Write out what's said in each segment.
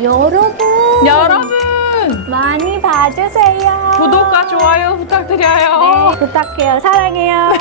여러분 많이 봐주세요. 구독과 좋아요 부탁드려요. 네, 부탁해요. 사랑해요.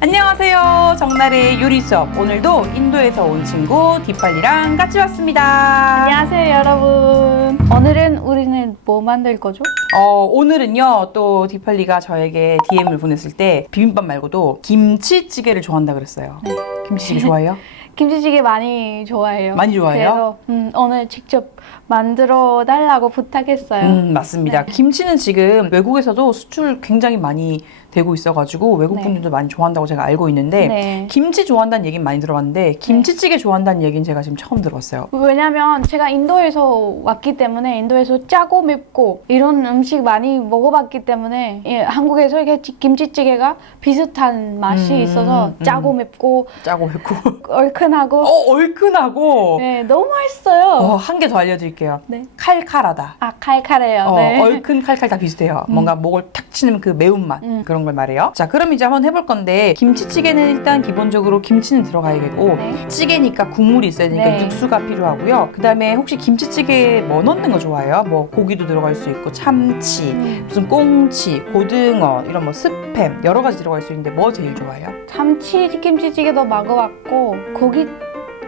안녕하세요, 정나래의 요리 수업. 오늘도 인도에서 온 친구 디팔리랑 같이 왔습니다. 안녕하세요, 여러분. 오늘은 우리는 뭐 만들 거죠? 오늘은요, 또 디팔리가 저에게 DM을 보냈을 때 비빔밥 말고도 김치찌개를 좋아한다 그랬어요. 네. 김치찌개 좋아해요? 김치찌개 많이 좋아해요. 많이 좋아해요? 그래서 오늘 직접 만들어 달라고 부탁했어요. 맞습니다. 네. 김치는 지금 외국에서도 수출 굉장히 많이 되고 있어가지고 외국 네. 분들도 많이 좋아한다고 제가 알고 있는데 네. 김치 좋아한다는 얘기는 많이 들어봤는데 김치찌개 좋아한다는 얘기는 제가 지금 처음 들어봤어요. 왜냐면 제가 인도에서 왔기 때문에 인도에서 짜고 맵고 이런 음식 많이 먹어봤기 때문에 한국에서 이게 김치찌개가 비슷한 맛이 있어서 짜고 맵고 짜고 맵고 얼큰하고 얼큰하고 네, 너무 맛있어요. 한 개 더 알려드릴게요. 네. 칼칼하다. 아, 칼칼해요. 네. 얼큰 칼칼 다 비슷해요. 뭔가 목을 탁 치는 그 매운맛 그런 걸 말해요. 자, 그럼 이제 한번 해볼 건데 김치찌개는 일단 기본적으로 김치는 들어가야겠고 네. 찌개니까 국물이 있어야 되니까 네. 육수가 필요하고요. 그 다음에 혹시 김치찌개에 뭐 넣는 거 좋아해요? 뭐 고기도 들어갈 수 있고 참치, 무슨 꽁치, 고등어 이런 뭐 스팸 여러 가지 들어갈 수 있는데 뭐 제일 좋아해요? 참치 김치찌개도 먹어봤고 고기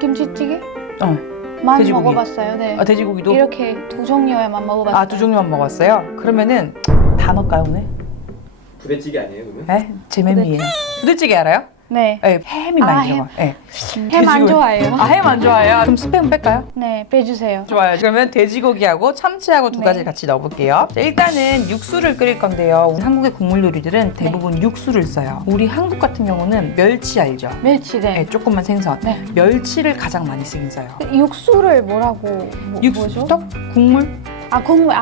김치찌개? 만 돼지고기. 먹어봤어요. 네. 돼지고기도? 이렇게 두 종류에만 먹어봤어요. 두 종류만 먹었어요? 그러면은 다 넣을까요 오늘? 부대찌개 아니에요 그러면? 네? 제맵이에요. 부대찌개 알아요? 네. 네, 햄이 많이 햄. 들어가요. 네. 햄 안 돼지고기. 좋아해요. 햄 안 좋아해요? 그럼 스팸 뺄까요? 네, 빼주세요. 좋아요. 그러면 돼지고기하고 참치하고 두 네. 가지를 같이 넣어볼게요. 자, 일단은 육수를 끓일 건데요. 우리 한국의 국물 요리들은 대부분 육수를 써요. 우리 한국 같은 경우는 멸치 알죠? 멸치, 네. 네, 조그만 생선. 네. 멸치를 가장 많이 쓰긴 써요. 육수를 뭐라고? 육수, 뭐죠? 떡, 국물. 아, 국물.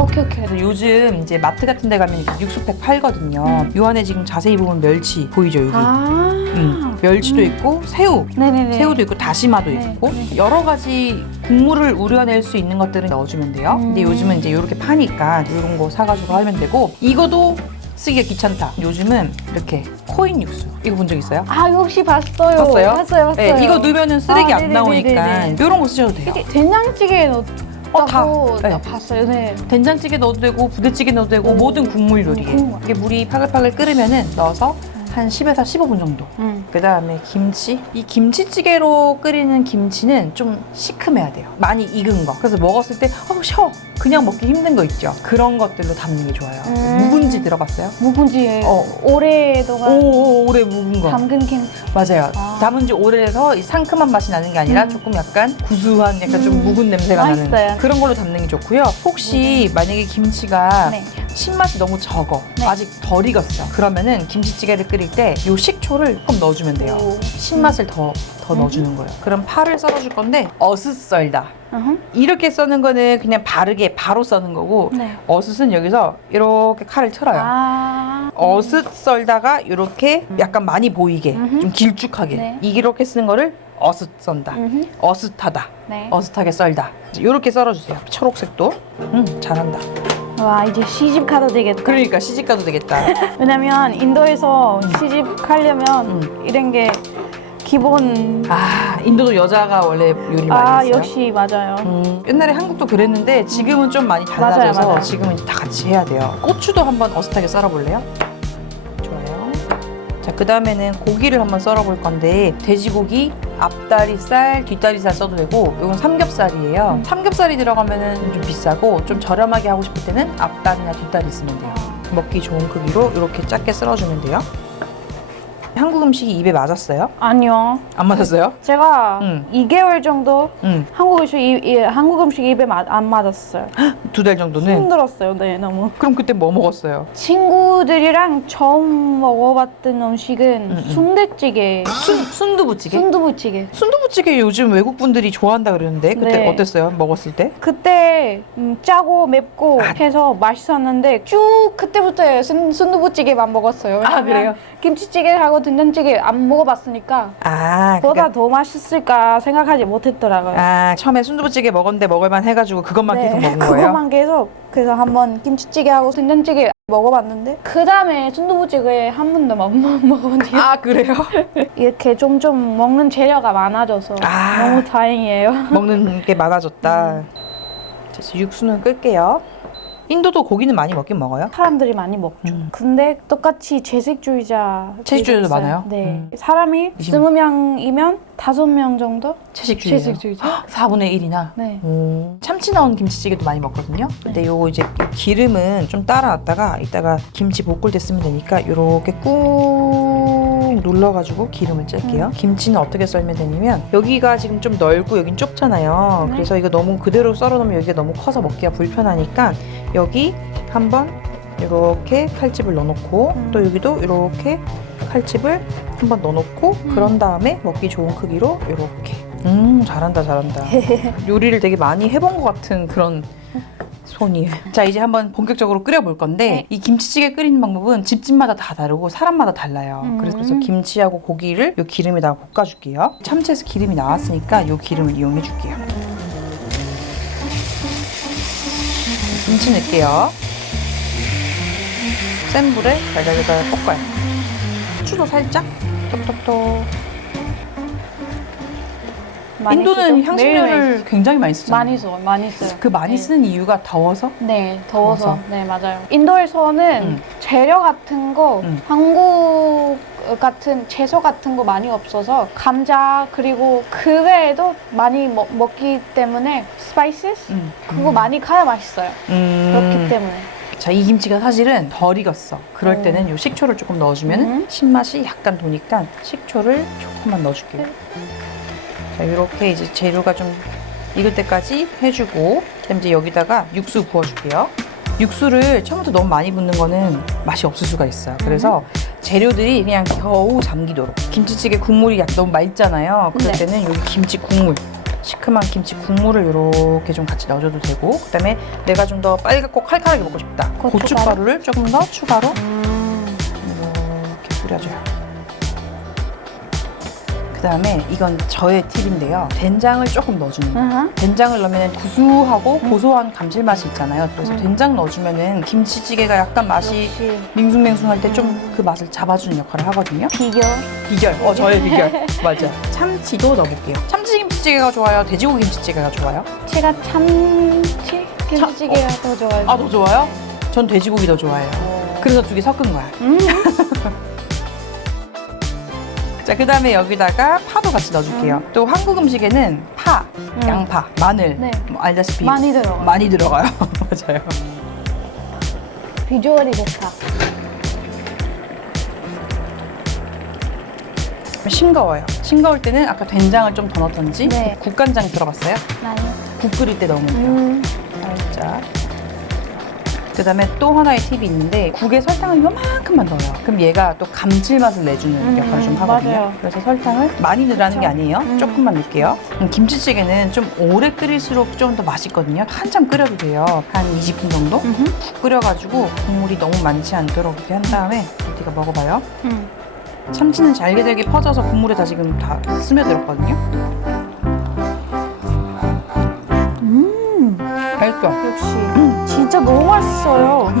오케이. 그래서 요즘 이제 마트 같은 데 가면 이렇게 육수팩 팔거든요. 요 안에 지금 자세히 보면 멸치 보이죠, 여기? 멸치도 있고 새우. 네네네. 새우도 있고 다시마도 네, 있고 네. 여러 가지 국물을 우려낼 수 있는 것들을 넣어주면 돼요. 근데 요즘은 이제 이렇게 파니까 이런 거 사가지고 하면 되고 이거도 쓰기가 귀찮다. 요즘은 이렇게 코인 육수 이거 본 적 있어요? 혹시 봤어요. 봤어요? 봤어요. 네, 이거 넣으면은 쓰레기 안 네네네네네. 나오니까 이런 거 쓰셔도 돼요. 이게 된장찌개에 넣었다고 다. 네. 봤어요. 네. 된장찌개 넣어도 되고 부대찌개 넣어도 되고 모든 국물 요리에 국물. 이게 물이 파글파글 끓으면은 넣어서 한 10에서 15분 정도. 그 다음에 김치. 이 김치찌개로 끓이는 김치는 좀 시큼해야 돼요. 많이 익은 거. 그래서 먹었을 때 셔. 그냥 먹기 힘든 거 있죠. 그런 것들로 담는 게 좋아요. 묵은지 들어봤어요? 묵은지 오랫동안 오래 묵은 거. 담근 김. 맞아요. 담은 지 오래돼서 이 상큼한 맛이 나는 게 아니라 조금 약간 구수한 약간 좀 묵은 냄새가 나는 맛있어요. 그런 걸로 담는 게 좋고요. 혹시 만약에 김치가 네. 신맛이 너무 적어. 네. 아직 덜 익었어. 그러면은 김치찌개를 끓일 때 요 식초를 조금 넣어주면 돼요. 오. 신맛을 더 넣어주는 거예요. 그럼 파를 썰어줄 건데 어슷 썰다. 이렇게 써는 거는 그냥 바르게 바로 써는 거고 네. 어슷은 여기서 이렇게 칼을 틀어요. 어슷 썰다가 이렇게 약간 많이 보이게 좀 길쭉하게 네. 이렇게 쓰는 거를 어슷 썬다. 어슷하다. 네. 어슷하게 썰다. 이렇게 썰어주세요. 초록색도. 잘한다. 와, 이제 시집 가도 되겠다. 그러니까 시집 가도 되겠다. 왜냐면 인도에서 시집 가려면 이런 게 기본. 인도도 여자가 원래 요리 많이 했어요. 역시 맞아요. 옛날에 한국도 그랬는데 지금은 좀 많이 달라져서 맞아요. 지금은 다 같이 해야 돼요. 고추도 한번 어슷하게 썰어볼래요? 좋아요. 자, 그 다음에는 고기를 한번 썰어볼 건데 돼지고기, 앞다리살, 뒷다리살 써도 되고 이건 삼겹살이에요. 삼겹살이 들어가면은 좀 비싸고 좀 저렴하게 하고 싶을 때는 앞다리나 뒷다리 쓰면 돼요. 먹기 좋은 크기로 이렇게 작게 썰어주면 돼요. 한국 음식이 입에 맞았어요? 아니요. 안 맞았어요? 제가 2개월 정도 응. 한국 음식 입에 안 맞았어요. 2달 정도는? 힘들었어요. 네, 너무. 그럼 그때 뭐 먹었어요? 친구들이랑 처음 먹어봤던 음식은 순대찌개. 순두부찌개? 순두부찌개. 순두부찌개 요즘 외국 분들이 좋아한다 그러는데 그때 네. 어땠어요? 먹었을 때? 그때 짜고 맵고 해서 맛있었는데 쭉 그때부터 순두부찌개만 먹었어요. 왜냐면 그래요? 김치찌개하고 된장찌개 안 먹어봤으니까 보다 더 맛있을까 생각하지 못했더라고요. 처음에 순두부찌개 먹었는데 먹을만 해가지고 그것만 계속 먹은 거예요? 그것만 계속. 그래서 한번 김치찌개하고 된장찌개 먹어봤는데 그 다음에 순두부찌개 한 번도 못 먹어본 적이 아 그래요? 이렇게 좀 먹는 재료가 많아져서 아. 너무 다행이에요. 먹는 게 많아졌다. 이제 육수는 끌게요. 인도도 고기는 많이 먹긴 먹어요? 사람들이 많이 먹죠. 근데 똑같이 채식주의자 채식주의자도 있어요. 많아요? 네. 사람이 20 20명이면 5명 정도 채식주의자. 채식주의자. 4분의 1이나? 네. 참치 넣은 김치찌개도 많이 먹거든요. 근데 요거 이제 기름은 좀 따라놨다가 이따가 김치 볶을 때 쓰면 되니까 요렇게 꾹 눌러가지고 기름을 짤게요. 김치는 어떻게 썰면 되냐면 여기가 지금 좀 넓고 여긴 좁잖아요. 네. 그래서 이거 너무 그대로 썰어놓으면 여기가 너무 커서 먹기가 불편하니까 여기 한번 이렇게 칼집을 넣어놓고 또 여기도 이렇게 칼집을 한번 넣어놓고 그런 다음에 먹기 좋은 크기로 이렇게. 잘한다 잘한다. 요리를 되게 많이 해본 것 같은 그런 손이에요. 자 이제 한번 본격적으로 끓여볼 건데 네. 이 김치찌개 끓이는 방법은 집집마다 다 다르고 사람마다 달라요. 그래서 김치하고 고기를 요 기름에다가 볶아줄게요. 참치에서 기름이 나왔으니까 요 기름을 이용해줄게요. 김치 넣을게요. 센 불에 달달달 볶아요. 후추도 살짝 톡톡톡. 많이 인도는 쓰죠? 향신료를 매일매일 굉장히 많이 쓰잖아요. 많이 써요. 그 많이 네. 쓰는 이유가 더워서? 네, 더워서. 더워서. 네, 맞아요. 인도에서는 재료 같은 거, 한국 같은 채소 같은 거 많이 없어서 감자 그리고 그 외에도 많이 먹기 때문에 스파이시스 그거 많이 가야 맛있어요. 그렇기 때문에. 자, 이 김치가 사실은 덜 익었어. 그럴 때는 요 식초를 조금 넣어주면 신맛이 약간 도니까 식초를 조금만 넣어줄게요. 자, 이렇게 이제 재료가 좀 익을 때까지 해주고 그다음에 이제 여기다가 육수 부어줄게요. 육수를 처음부터 너무 많이 붓는 거는 맛이 없을 수가 있어요. 그래서 재료들이 그냥 겨우 잠기도록. 김치찌개 국물이 약 너무 맑잖아요. 그럴 네. 때는 여기 김치 국물, 시큼한 김치 국물을 이렇게 좀 같이 넣어줘도 되고 그다음에 내가 좀 더 빨갛고 칼칼하게 먹고 싶다. 고춧가루를 조금 더 추가로 이렇게 뿌려줘요. 그다음에 이건 저의 팁인데요. 된장을 조금 넣어주는 거예요. 된장을 넣으면 구수하고 고소한 감칠맛이 있잖아요. 그래서 된장 넣어주면은 김치찌개가 약간 맛이 역시 밍숭맹숭할 때 좀 그 맛을 잡아주는 역할을 하거든요. 비결. 비결. 저의 비결. 맞아. 참치도 넣어볼게요. 참치 김치찌개가 좋아요? 돼지고기 김치찌개가 좋아요? 제가 참치 김치찌개가 더 좋아요. 아, 더 좋아요? 전 돼지고기 더 좋아해요. 그래서 두 개 섞은 거야. 자, 그 다음에 여기다가 파도 같이 넣어줄게요. 또 한국 음식에는 파, 양파, 마늘, 네. 뭐 알다시피 많이 들어가요. 많이 들어가요. 맞아요. 비주얼이 좋다. 싱거워요. 싱거울 때는 아까 된장을 좀 더 넣던지 네. 국간장 들어갔어요? 아니요. 국 끓일 때 넣으면 돼요. 살짝. 그 다음에 또 하나의 팁이 있는데 국에 설탕을 요만큼만 넣어요. 그럼 얘가 또 감칠맛을 내주는 역할을 좀 하거든요. 맞아요. 그래서 설탕을 많이 넣으라는 게 아니에요. 조금만 넣을게요. 김치찌개는 좀 오래 끓일수록 좀 더 맛있거든요. 한참 끓여도 돼요. 한 20분 정도? 푹 끓여가지고 국물이 너무 많지 않도록 이렇게 한 다음에 우리가 먹어봐요. 참치는 잘게 퍼져서 국물에 다 지금 다 스며들었거든요. 맛있죠? 역시 진짜 너무 맛있어요.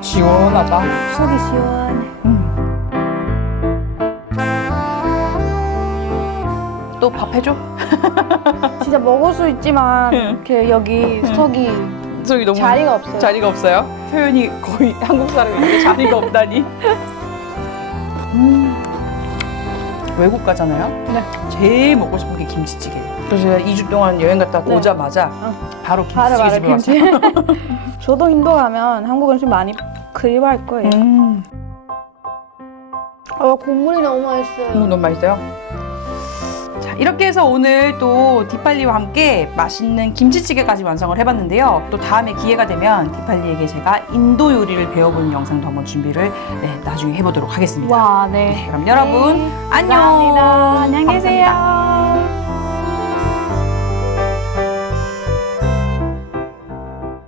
시원하다. 속이 시원해. 또 밥 해줘? 진짜 먹을 수 있지만 이렇게 여기 속이 저기 너무 자리가 없어요. 자리가 없어요? 표현이 거의 한국 사람인데 자리가 없다니. 외국 가잖아요. 네. 제일 먹고 싶은 게 김치찌개예요. 그래서 제가 2주 동안 여행 갔다 네. 오자마자 바로 바로 김치찌개 집에 왔어요. 김치. 저도 인도 가면 한국 음식 많이 그리워할 거예요. 국물이 너무 맛있어요. 국물 너무 맛있어요. 자, 이렇게 해서 오늘 또 디팔리와 함께 맛있는 김치찌개까지 완성을 해봤는데요. 또 다음에 기회가 되면 디팔리에게 제가 인도 요리를 배워보는 영상도 한번 준비를 나중에 해보도록 하겠습니다. 와, 네. 그럼 여러분 네, 안녕. 감사합니다. 안녕히 감사합니다. 계세요.